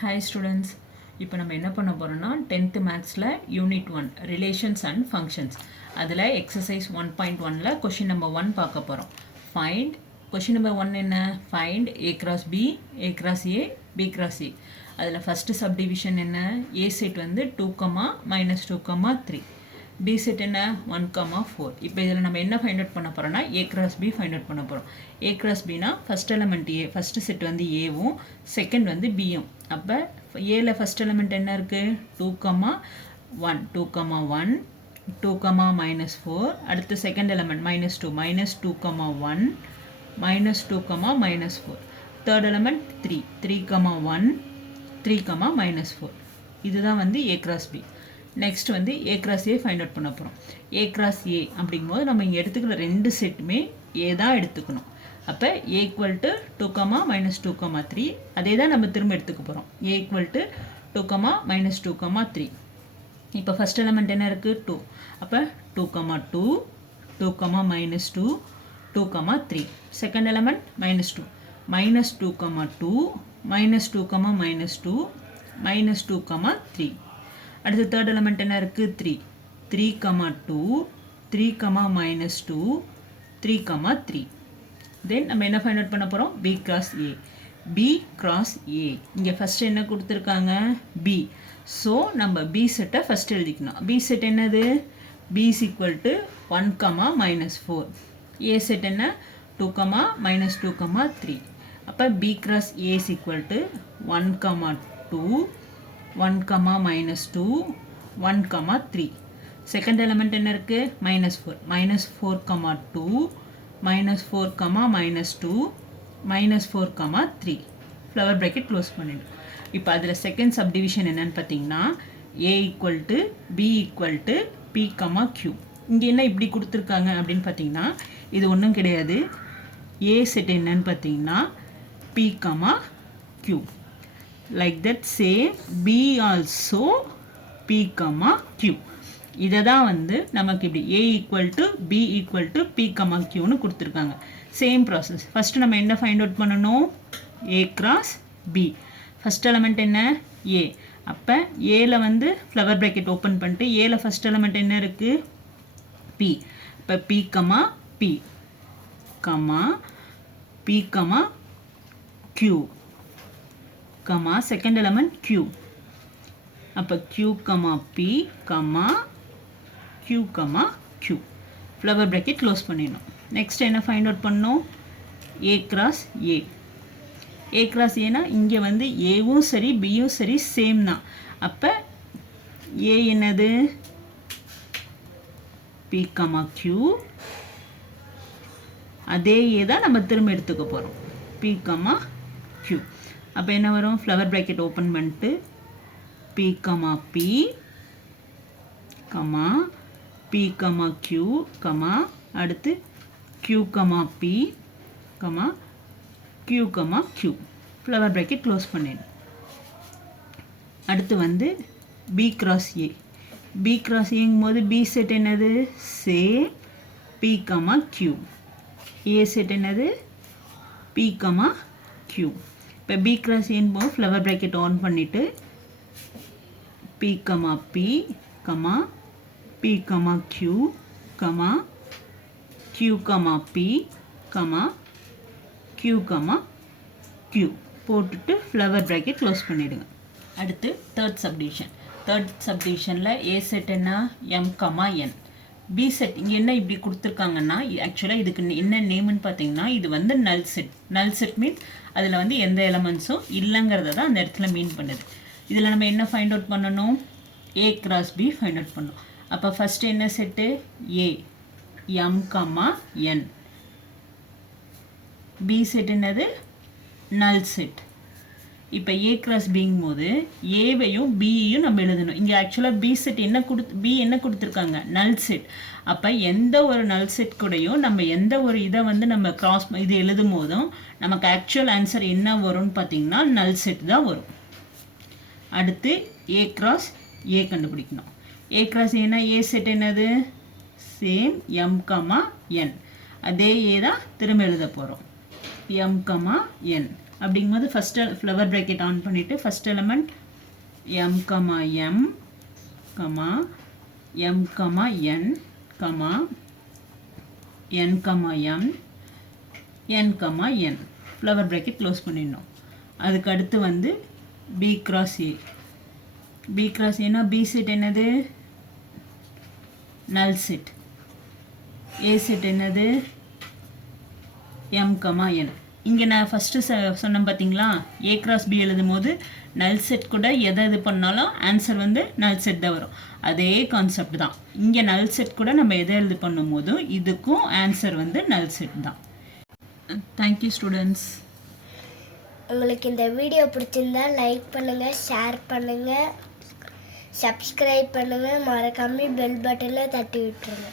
Hi students, இப்போ நம்ம என்ன பண்ண போறோம்னா 10th மேத்ஸ்ல யூனிட் 1 ரிலேஷன்ஸ் அண்ட் ஃபங்க்ஷன்ஸ் அதில் எக்ஸசைஸ் 1.1ல கொஷின் நம்பர் 1 பார்க்க போகிறோம். ஃபைண்ட் கொஷின் நம்பர் 1 என்ன? Find a cross b, a cross a, b cross a. அதில் ஃபஸ்ட்டு சப்டிவிஷன் என்ன? a செட் வந்து 2, -2, 3. b செட் என்ன? 1, 4. இப்போ இதில் நம்ம என்ன ஃபைண்ட் அவுட் பண்ண போகிறோம்னா a cross b find out பண்ண போகிறோம். a cross bனா first element a, first set வந்து ஏவும் செகண்ட் வந்து பியும். அப்போ ஏல ஃபஸ்ட் எலமெண்ட் என்ன இருக்குது? 2, 1, 2, 1, 2, -4. அடுத்து செகண்ட் எலமெண்ட் -2, -2, 1, -2, -4. Third element 3, 3, 1, 3, -4. இதுதான் வந்து a cross b. நெக்ஸ்ட் வந்து a cross a find out பண்ண போகிறோம். a cross a அப்படிங்கும்போது நம்ம இங்கே எடுத்துக்கிற ரெண்டு செட்டுமே a தான் எடுத்துக்கணும். அப்போ a = 2, -2, 3. அதே தான் நம்ம திரும்ப எடுத்துக்க போகிறோம். a = 2, -2, 3. இப்போ ஃபஸ்ட் எலமெண்ட் என்ன இருக்குது? 2. அப்போ 2, 2, 2, -2, 2, 3. Second element -2, -2, 2, -2, -2, -2, 3. அடுத்து தேர்ட் எலமெண்ட் என்ன இருக்குது? 3, 3, 2, 3, -2, 3, 3. தென் நம்ம என்ன ஃபைண்ட் அவுட் பண்ண போகிறோம்? b cross a. b cross a இங்கே ஃபஸ்ட்டு என்ன கொடுத்துருக்காங்க? b. ஸோ நம்ம b செட்டை ஃபஸ்ட் எழுதிக்கணும். b செட் என்னது? b = 1, -4. a செட் என்ன? 2, -2, 3. அப்போ b cross a = 1, 2, 1, -2, 1, 3. Second element என்ன இருக்குது? -4, -4, 2, -4, -2, -4, 3. ஃப்ளவர் ப்ராக்கெட் க்ளோஸ் பண்ணிடும். இப்போ அதில் செகண்ட் சப்டிவிஷன் என்னன்னு பார்த்தீங்கன்னா a = b = p, q. இங்கே என்ன இப்படி கொடுத்துருக்காங்க அப்படின்னு பார்த்தீங்கன்னா இது ஒன்றும் கிடையாது. a செட் என்னன்னு பார்த்தீங்கன்னா p, q. Like that same b also p, q. இதை தான் வந்து நமக்கு இப்படி a = b = p, qன்னு கொடுத்துருக்காங்க. Same process. ஃபஸ்ட்டு நம்ம என்ன ஃபைண்ட் அவுட் பண்ணணும்? a cross b. First element என்ன? a. அப்போ ஏல வந்து ஃப்ளவர் ப்ராக்கெட் ஓப்பன் பண்ணிட்டு ஏல ஃபஸ்ட் எலமெண்ட் என்ன இருக்குது? p. இப்போ p, p, p, q, second element q. அப்போ q, p, q, q. Flower bracket close பண்ணிடணும். நெக்ஸ்ட் என்ன ஃபைண்ட் அவுட் பண்ணணும்? a cross a. a cross ஏனா இங்கே வந்து ஏவும் சரி பியும் சரி சேம் தான். அப்போ a என்னது? p, q. அதே a தான் நம்ம திரும்ப எடுத்துக்க போகிறோம். p, q. அப்போ என்ன வரும்? ஃப்ளவர் ப்ராக்கெட் ஓப்பன் பண்ணிட்டு p, p, p, q, அடுத்து q, p, q, q. Flower bracket close பண்ணிடணும். அடுத்து வந்து b cross a. b cross a போது b செட் என்னது? Same p, q. a set என்னது? p, q. இப்போ b cross a போது ஃப்ளவர் ப்ராக்கெட் ஆன் பண்ணிவிட்டு p, p, p, q, q, p, q, q போட்டுட்டு ஃப்ளவர் ப்ராக்கெட் க்ளோஸ் பண்ணிவிடுங்க. அடுத்து third subdivision. Third சப்டிவிஷனில் a செட் என்ன? m, n. b செட் இங்கே என்ன இப்படி கொடுத்துருக்காங்கன்னா ஆக்சுவலாக இதுக்கு என்ன நேம்னு பார்த்தீங்கன்னா இது வந்து நல் செட். நல் செட் மீன்ஸ் அதில் வந்து எந்த எலமெண்ட்ஸும் இல்லைங்கிறத தான் அந்த இடத்துல மீன் பண்ணுது. இதில் நம்ம என்ன ஃபைண்ட் அவுட் பண்ணணும்? a cross b find out பண்ணணும். அப்போ ஃபஸ்ட்டு என்ன set? a, m, n. b set என்னது? Null set. இப்போ a cross bங்கும் போது ஏவையும் பியையும் நம்ம எழுதணும். இங்கே ஆக்சுவலாக b செட் என்ன கொடுத்துருக்காங்க? நல் செட். அப்போ எந்த ஒரு நல் செட் கூடயும் நம்ம எந்த ஒரு இதை வந்து நம்ம கிராஸ் இது எழுதும் போதும் நமக்கு ஆக்சுவல் ஆன்சர் என்ன வரும்னு பார்த்தீங்கன்னா நல் செட் தான் வரும். அடுத்து a cross a கண்டுபிடிக்கணும். a cross ஏன்னா a செட் என்னது? Same m, n. அதே a தான் திரும்ப எழுத போகிறோம். m, n. அப்படிங்கும்போது ஃபஸ்ட்டு ஃப்ளவர் ப்ராக்கெட் ஆன் பண்ணிவிட்டு first element M comma M comma M comma N comma N comma M N comma N flower bracket close பண்ணிடணும். அதுக்கு அடுத்து வந்து B cross A. B cross ஏன்னா பி செட் என்னது? Null set. A set என்னது? M comma N. இங்கே நான் first சொன்னேன் பார்த்தீங்களா, ஏ கிராஸ் பி எழுதும் போது நல் செட் கூட எதை இது பண்ணாலும் ஆன்சர் வந்து நல் செட் தான் வரும். அதே கான்செப்ட் தான் இங்கே நல் செட் கூட நம்ம எதை எழுது பண்ணும் போதும் இதுக்கும் ஆன்சர் வந்து நல் செட் தான். Thank you students. உங்களுக்கு இந்த வீடியோ பிடிச்சிருந்தா லைக் பண்ணுங்கள், ஷேர் பண்ணுங்கள், சப்ஸ்கிரைப் பண்ணுங்கள், மறக்காம பெல் பட்டனில் தட்டி விட்டுருங்க.